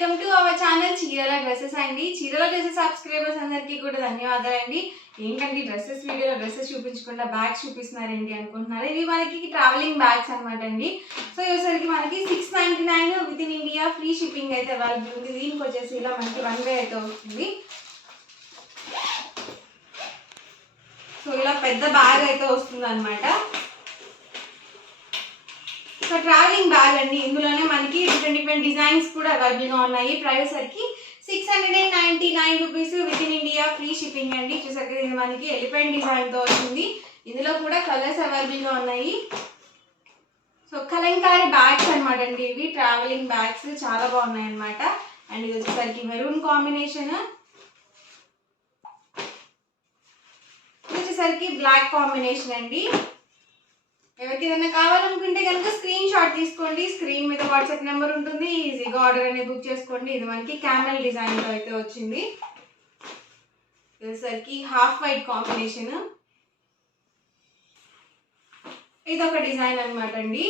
Welcome to our channel చీరల dresses అండి. చీరల డ్రెస్సెస్ సబ్స్క్రైబర్స్ అందరికీ కూడా ధన్యవాదాలండి. ఏంటండి డ్రెస్సెస్ వీడియోలో డ్రెస్సెస్ చూపించకుండా బ్యాగ్స్ చూపిస్తున్నారండి అనుకుంటున్నారు. ఇవి మనకి ట్రావెలింగ్ బ్యాగ్స్ అనమాట అండి. సో ఇవసరికి మనకి 699 with in India free shipping అయితే అవైలబుల్ ఉంది. దీనికి వచ్చేసి ఇలా మనకి 1 వే అయితే వస్తుంది. సో ఇలా పెద్ద బ్యాగ్ అయితే వస్తుంది అనమాట. సో ట్రావెలింగ్ బ్యాగ్ అండి. ఇందులోనే మనకి డిఫరెంట్ డిజైన్స్ కూడా అవైలబుల్గా ఉన్నాయి. ప్రైస్ సరికి 699 rupees with in India free shipping అండి. చూసాక ఇది మనకి ఎలిఫెంట్ డిజైన్తో వచ్చింది. ఇందులో కూడా కలర్స్ అవైలబుల్గా ఉన్నాయి. సో కలంకారీ బ్యాగ్స్ అనమాట అండి. ఇవి ట్రావెలింగ్ బ్యాగ్స్ చాలా బాగున్నాయి అనమాట. అండ్ ఇది వచ్చేసరికి మెరూన్ కాంబినేషన్, ఇది వచ్చేసరికి బ్లాక్ కాంబినేషన్ అండి. ఎవరికి ఏదైనా కావాలనుకుంటే కనుక స్క్రీన్ షాట్ తీసుకోండి. స్క్రీన్ మీద వాట్సాప్ నెంబర్ ఉంటుంది. ఈజీగా ఆర్డర్ అనేది బుక్ చేసుకోండి. ఇది మనకి క్యామెల్ డిజైన్తో అయితే వచ్చింది. వచ్చేసరికి హాఫ్ వైట్ కాంబినేషన్, ఇది ఒక డిజైన్ అనమాట అండి.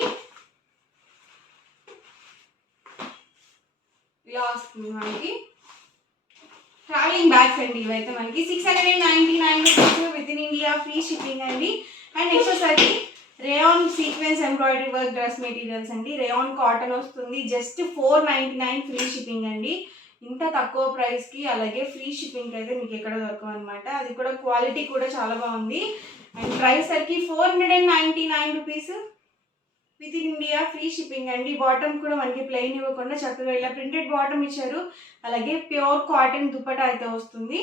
ఇలా వస్తుంది మనకి ట్రావెలింగ్ బ్యాగ్స్ అండి. ఇవైతే మనకి 699 rupees with in India free shipping అండి. అండ్ నెక్స్ట్ వచ్చేసరికి rayon sequence embroidery work dress materials అండి. రేయాన్ కాటన్ వస్తుంది. జస్ట్ 499 ఫ్రీ షిప్పింగ్ అండి. ఇంత తక్కువ ప్రైస్కి అలాగే ఫ్రీ షిప్పింగ్ అయితే మీకు ఎక్కడ దొరకవు అనమాట. అది కూడా క్వాలిటీ కూడా చాలా బాగుంది. అండ్ ప్రైస్ సరికి 499 rupees with in India free shipping అండి. బాటమ్ కూడా మనకి ప్లెయిన్ ఇవ్వకుండా చక్కగా ఇలా ప్రింటెడ్ బాటమ్ ఇచ్చారు. అలాగే ప్యూర్ కాటన్ దుపట్టా అయితే వస్తుంది.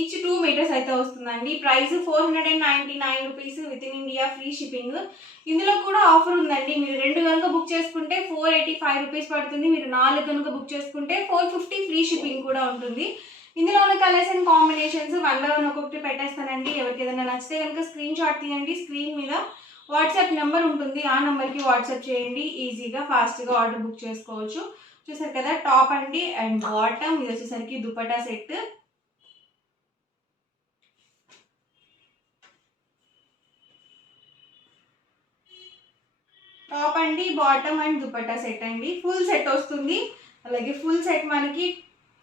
ఈచ్ 2 మీటర్స్ అయితే వస్తుందండి. Price 499 rupees with in India free shipping. ఇందులో కూడా ఆఫర్ ఉందండి. మీరు 2 కనుక బుక్ చేసుకుంటే 485 రూపీస్ పడుతుంది. మీరు 4 కనుక బుక్ చేసుకుంటే 450 ఫ్రీ షిప్పింగ్ కూడా ఉంటుంది. ఇందులో ఉన్న కలర్స్ అండ్ కాంబినేషన్స్ 1 బై 1 ఒక్కొక్కటి పెట్టేస్తానండి. ఎవరికి ఏదైనా నచ్చితే కనుక స్క్రీన్ షాట్ తీయండి. స్క్రీన్ మీద వాట్సాప్ నెంబర్ ఉంటుంది. ఆ నెంబర్కి వాట్సాప్ చేయండి. ఈజీగా ఫాస్ట్గా ఆర్డర్ బుక్ చేసుకోవచ్చు. చూసారు కదా టాప్ అండి అండ్ బాటమ్. ఇది వచ్చేసరికి దుపట్టా సెట్. టాప్ అండి, బాటమ్ అండ్ దుపట్టా సెట్ అండి. ఫుల్ సెట్ వస్తుంది. అలాగే ఫుల్ సెట్ మనకి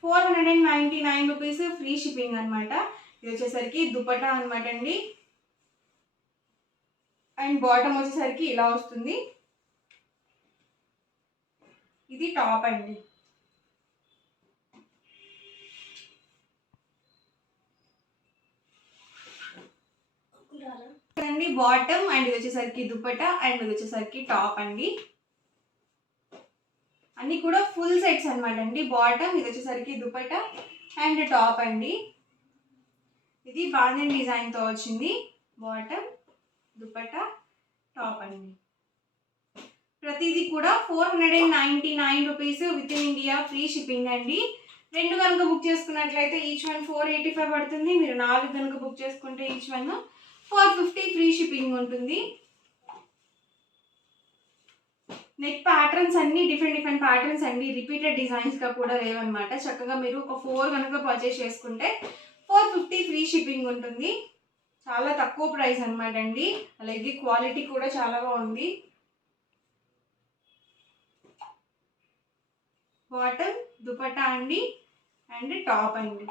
499 రూపీస్ ఫ్రీ షిప్పింగ్ అనమాట. ఇది వచ్చేసరికి దుపట్టా అనమాట అండి. అండ్ బాటమ్ వచ్చేసరికి ఇలా వస్తుంది. ఇది టాప్ అండి. అండి బాటమ్ అండ్ ఇది వచ్చేసరికి దుపట్టా అండ్ ఇది వచ్చేసరికి టాప్ అండి. అన్ని కూడా ఫుల్ సెట్స్ అనమాట అండి. బాటమ్, ఇది వచ్చేసరికి దుపట్టా అండ్ టాప్ అండి. ఇది బాందిని డిజైన్తో వచ్చింది. బాటమ్, దుపట్టా, టాప్ అండి. ప్రతిదీ కూడా 499 rupees with in India free shipping అండి. 2 కనుక బుక్ చేసుకున్నట్లయితే ఈచ్ వన్ 485 పడుతుంది. మీరు 4 కనుక బుక్ చేసుకుంటే ఈచ్ వన్ 450 ఫ్రీ షిప్పింగ్ ఉంటుంది. నెక్ ప్యాటర్న్స్ అన్ని డిఫరెంట్ ప్యాటర్న్స్ అండి. రిపీటెడ్ డిజైన్స్గా కూడా లేవన్నమాట. చక్కగా మీరు ఒక 4 కనుక పర్చేస్ చేసుకుంటే 450 ఫ్రీ షిప్పింగ్ ఉంటుంది. చాలా తక్కువ ప్రైస్ అనమాట అండి. అలాగే క్వాలిటీ కూడా చాలా బాగుంది. బాటమ్, దుపట్టా అండి అండ్ టాప్ అండి.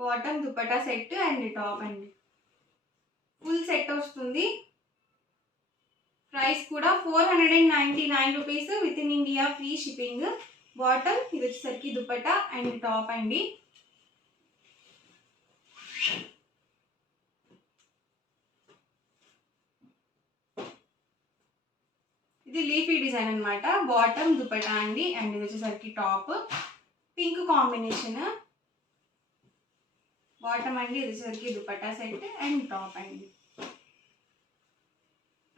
Bottom, dupatta set and top అండి. ఫుల్ సెట్ వస్తుంది. ప్రైస్ కూడా 499 rupees with in India free shipping. Bottom, ఇది వచ్చేసరికి దుపట్టా అండ్ టాప్ అండి. ఇది లీఫీ డిజైన్ అనమాట. బాటమ్, దుపట్టా అండి అండ్ ఇది వచ్చేసరికి టాప్. Pink combination. బాటమ్ అండి, ఇది వచ్చేసరికి దుపట్టా సెట్ అండ్ టాప్ అండి.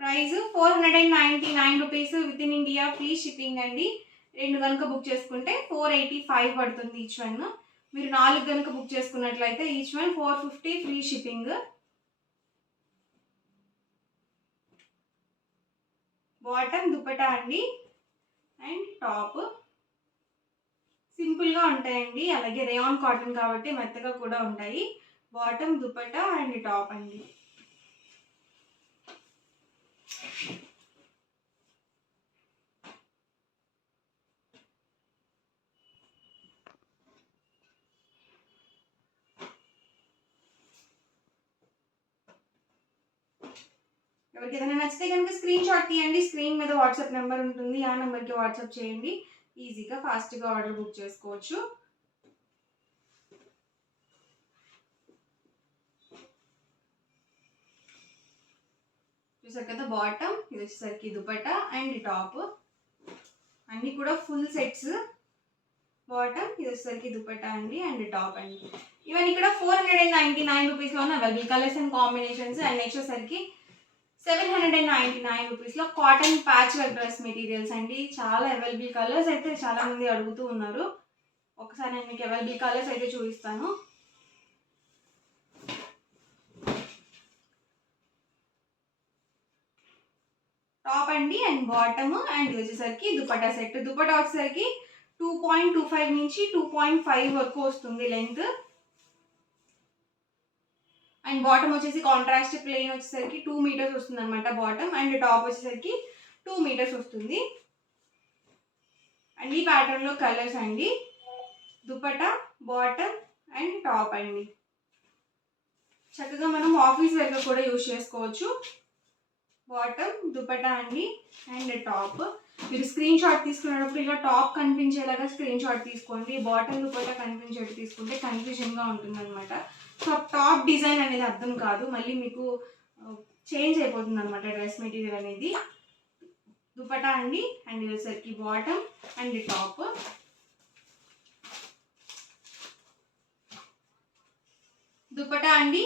Price 499 rupees with in India free shipping అండి. 2 కనుక బుక్ చేసుకుంటే 485 పడుతుంది ఈచ్ వన్. మీరు 4 కనుక బుక్ చేసుకున్నట్లయితే each one 450 free shipping. Bottom, dupatta అండి అండ్ టాప్. సింపుల్గా ఉంటాయండి. అలాగే రేయాన్ కాటన్ కాబట్టి మెత్తగా కూడా ఉంటాయి. బాటమ్, దుపట్టా అండ్ టాప్ అండి. ఎవరికి ఏదైనా నచ్చితే కనుక స్క్రీన్ షాట్ తీయండి. స్క్రీన్ మీద వాట్సాప్ నెంబర్ ఉంటుంది, ఆ నెంబర్కి వాట్సాప్ చేయండి. ఈజీగా ఫాస్ట్గా ఆర్డర్ బుక్ చేసుకోవచ్చు. చూసారు కదా బాటమ్, ఇది వచ్చేసరికి దుపట్టా అండ్ టాప్, అన్నీ కూడా ఫుల్ సెట్స్. బాటమ్, ఇది వచ్చేసరికి దుపట్టా అండి అండ్ టాప్ అండి. ఇవన్నీ ఇక్కడ 499 రూపీస్లో ఉన్న available colours and combinations. And next వచ్చేసరికి 799 రూపీస్లో cotton patch work dress materials అండి. చాలా అవైలబుల్ కలర్స్ అయితే చాలా మంది అడుగుతూ ఉన్నారు. ఒకసారి నేను మీకు అవైలబుల్ కలర్స్ అయితే చూపిస్తాను. టాప్ అండి అండ్ బాటమ్ అండ్ ఇది వచ్చేసరికి దుపట్టా సెట్. దుపట్టా వచ్చేసరికి 2.25 నుంచి 2.5 వరకు వస్తుంది లెంత్. అండ్ బాటమ్ వచ్చేసి కాంట్రాస్ట్ ప్లెయిన్ వచ్చేసరికి 2 మీటర్స్ వస్తుంది అనమాట బాటమ్. అండ్ టాప్ వచ్చేసరికి 2 మీటర్స్ వస్తుంది. అండ్ ఈ ప్యాటర్న్లో కలర్స్ అండి. దుపట్టా, బాటమ్ అండ్ టాప్ అండి. చక్కగా మనం ఆఫీస్ వేర్గా కూడా యూజ్ చేసుకోవచ్చు. బాటమ్, దుపట్టా అండి అండ్ టాప్. మీరు స్క్రీన్ షాట్ తీసుకునేటప్పుడు ఇలా టాప్ కనిపించేలాగా స్క్రీన్ షాట్ తీసుకోండి. బాటమ్ దుపట్టా కనిపించేట్టు తీసుకుంటే కన్ఫ్యూజన్గా ఉంటుంది అనమాట. సో టాప్ డిజైన్ అనేది అర్థం కాదు, మళ్ళీ మీకు చేంజ్ అయిపోతుంది అనమాట డ్రెస్ మెటీరియల్ అనేది. దుపట్టా అండి అండ్ వచ్చేసరికి బాటమ్ అండ్ టాప్. దుపట్టా అండి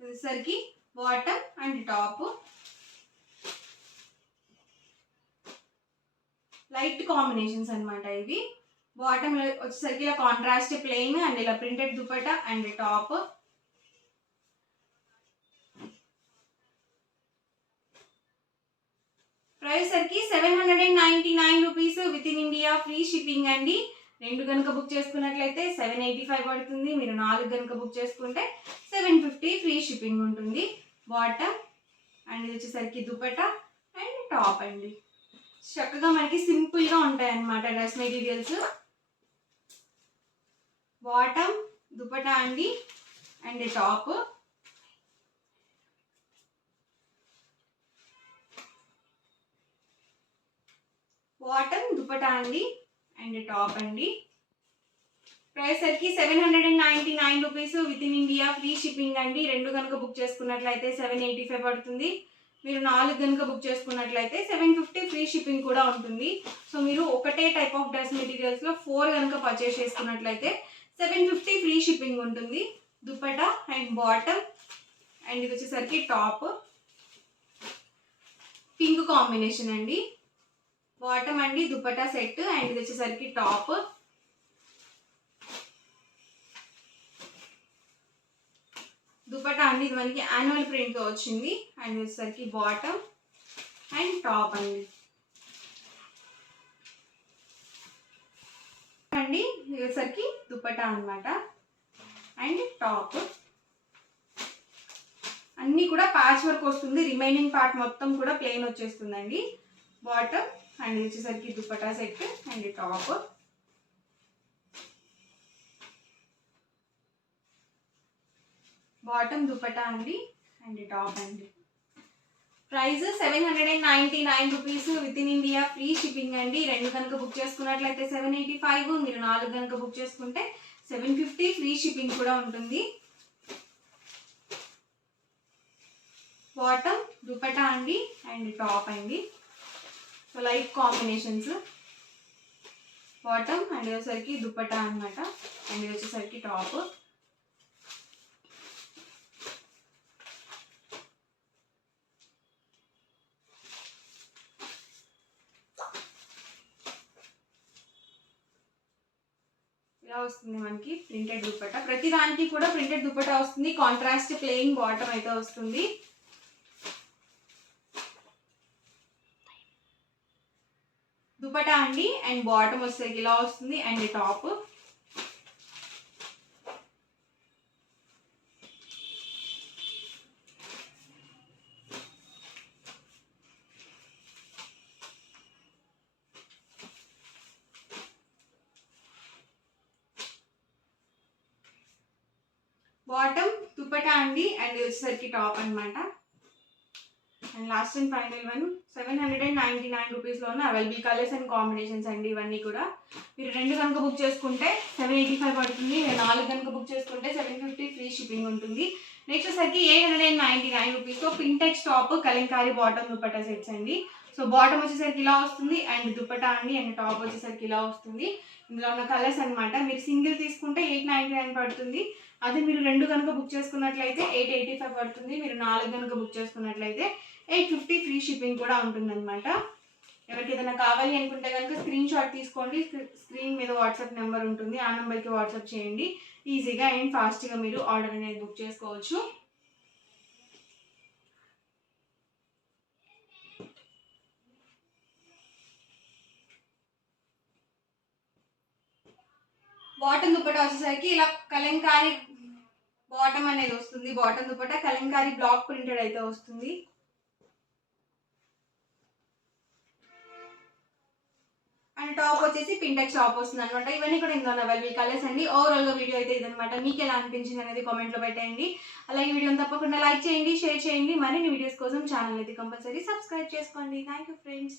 వచ్చేసరికి bottom and top. Light combinations అనమాట ఇవి. బాటమ్ వచ్చేసరికి ఇలా కాంట్రాస్ట్ ప్లెయిన్ అండ్ ఇలా printed dupatta and top. Price సరికి 799 rupees with in India, free shipping అండి. 2 కనుక బుక్ చేసుకున్నట్లయితే 785 పడుతుంది. మీరు 4 కనుక బుక్ చేసుకుంటే 750 ఫ్రీ షిప్పింగ్ ఉంటుంది. బాటమ్ అండ్ ఇది వచ్చేసరికి దుపట్టా అండ్ టాప్ అండి. చక్కగా మనకి సింపుల్గా ఉంటాయి అన్నమాట డ్రెస్ మెటీరియల్స్. బాటమ్, దుపట్టా అండి అండ్ టాప్. బాటమ్, దుపట్టా అండి అండ్ టాప్ అండి. ప్రైస్ సరికి 799 rupees with in India, free shipping అండి. 2 కనుక బుక్ చేసుకున్నట్లయితే 785 పడుతుంది. మీరు 4 కనుక బుక్ చేసుకున్నట్లయితే 750 ఫ్రీ షిప్పింగ్ కూడా ఉంటుంది. సో మీరు ఒకటే టైప్ ఆఫ్ డ్రెస్ మెటీరియల్స్లో 4 కనుక పర్చేస్ చేసుకున్నట్లయితే 750 ఫ్రీ షిప్పింగ్ ఉంటుంది. దుపట్టా అండ్ బాటమ్ అండ్ ఇది వచ్చేసరికి టాప్, పింక్ కాంబినేషన్ అండి. బాటమ్ అండి దుపట్టా సెట్ అండ్ ఇది వచ్చేసరికి టాప్. దుపట్టా అండి ఇది మనకి యాన్యువల్ ప్రింట్తో వచ్చింది అండ్ వచ్చేసరికి బాటమ్ అండ్ టాప్ అండి. అండి ఇది వచ్చేసరికి దుపట్టా అనమాట అండ్ టాప్. అన్నీ కూడా ప్యాచ్ వర్క్ వస్తుంది, రిమైనింగ్ పార్ట్ మొత్తం కూడా ప్లెయిన్ వచ్చేస్తుందండి. బాటమ్ అండ్ ఇది వచ్చేసరికి dupatta set and top. Bottom, dupatta అండి అండ్ టాప్ అండి. Price 799 rupees with in India, free shipping అండి. 2 కనుక బుక్ చేసుకున్నట్లయితే 785, మీరు 4 కనుక బుక్ చేసుకుంటే 750 ఫ్రీ షిప్పింగ్ కూడా ఉంటుంది. బాటమ్, దుపట్టా అండి అండ్ టాప్ అండి. So light combinations. Bottom and వచ్చేసరికి దుపట్టా అనమాట అండ్ ఇది వచ్చేసరికి టాప్. ఇలా వస్తుంది మనకి ప్రింటెడ్ దుపట్టా. ప్రతి దానికి కూడా ప్రింటెడ్ దుపట్టా వస్తుంది. కాంట్రాస్ట్ ప్లెయిన్ బాటమ్ అయితే వస్తుంది. దుపట్టా అండి అండ్ బాటమ్ వచ్చేసరికి ఇలా వస్తుంది అండ్ టాప్. బాటమ్, దుపట్టా అండి అండ్ వచ్చేసరికి టాప్ అనమాట and last and final one 799 రూపీస్లో ఉన్న అవైలబుల్ కలర్స్ అండ్ కాంబినేషన్స్ అండి. ఇవన్నీ కూడా మీరు 2 కనుక బుక్ చేసుకుంటే 785 పడుతుంది. మీరు 4 కనుక బుక్ చేసుకుంటే 750 ఫ్రీ షిప్పింగ్ ఉంటుంది. నెక్స్ట్ వచ్చేసరికి 899 రూపీస్లో pintucks top Kalamkari bottom dupatta sets అండి. సో బాటమ్ వచ్చేసరికి ఇలా వస్తుంది అండ్ దుపట్టా అండి, అండ్ టాప్ వచ్చేసరికి ఇలా వస్తుంది. ఇందులో ఉన్న కలర్స్ అనమాట. మీరు సింగిల్ తీసుకుంటే 899 పడుతుంది. అదే మీరు 2 కనుక బుక్ చేసుకున్నట్లయితే 885 పడుతుంది. మీరు 4 కనుక బుక్ చేసుకున్నట్లయితే 850 ఫ్రీ షిప్పింగ్ కూడా ఉంటుందన్నమాట. ఎవరికి ఏదైనా కావాలి అనుకుంటే కనుక స్క్రీన్ షాట్ తీసుకోండి. స్క్రీన్ మీద వాట్సాప్ నెంబర్ ఉంటుంది, ఆ నెంబర్కి వాట్సాప్ చేయండి. ఈజీగా అండ్ ఫాస్ట్గా మీరు ఆర్డర్ అనేది బుక్ చేసుకోవచ్చు. బాటమ్ దుపట్టా వచ్చేసరికి ఇలా కలంకారీ బాటమ్ అనేది వస్తుంది. Bottom dupatta Kalamkari block printed అయితే వస్తుంది. అండ్ టాప్ వచ్చేసి పింటెక్స్ టాప్ వస్తుంది అనమాట. ఇవన్నీ కూడా ఇందులో అవైలబుల్ కలర్స్ అండి. ఓవరాల్గా వీడియో అయితే ఇదనమాట. మీకు ఎలా అనిపించింది అనేది కామెంట్లో పెట్టండి. అలాగే వీడియోని తప్పకుండా లైక్ చేయండి, షేర్ చేయండి. మరిన్ని వీడియోస్ కోసం ఛానల్ అయితే కంపల్సరీ సబ్స్క్రైబ్ చేసుకోండి. Thank you friends.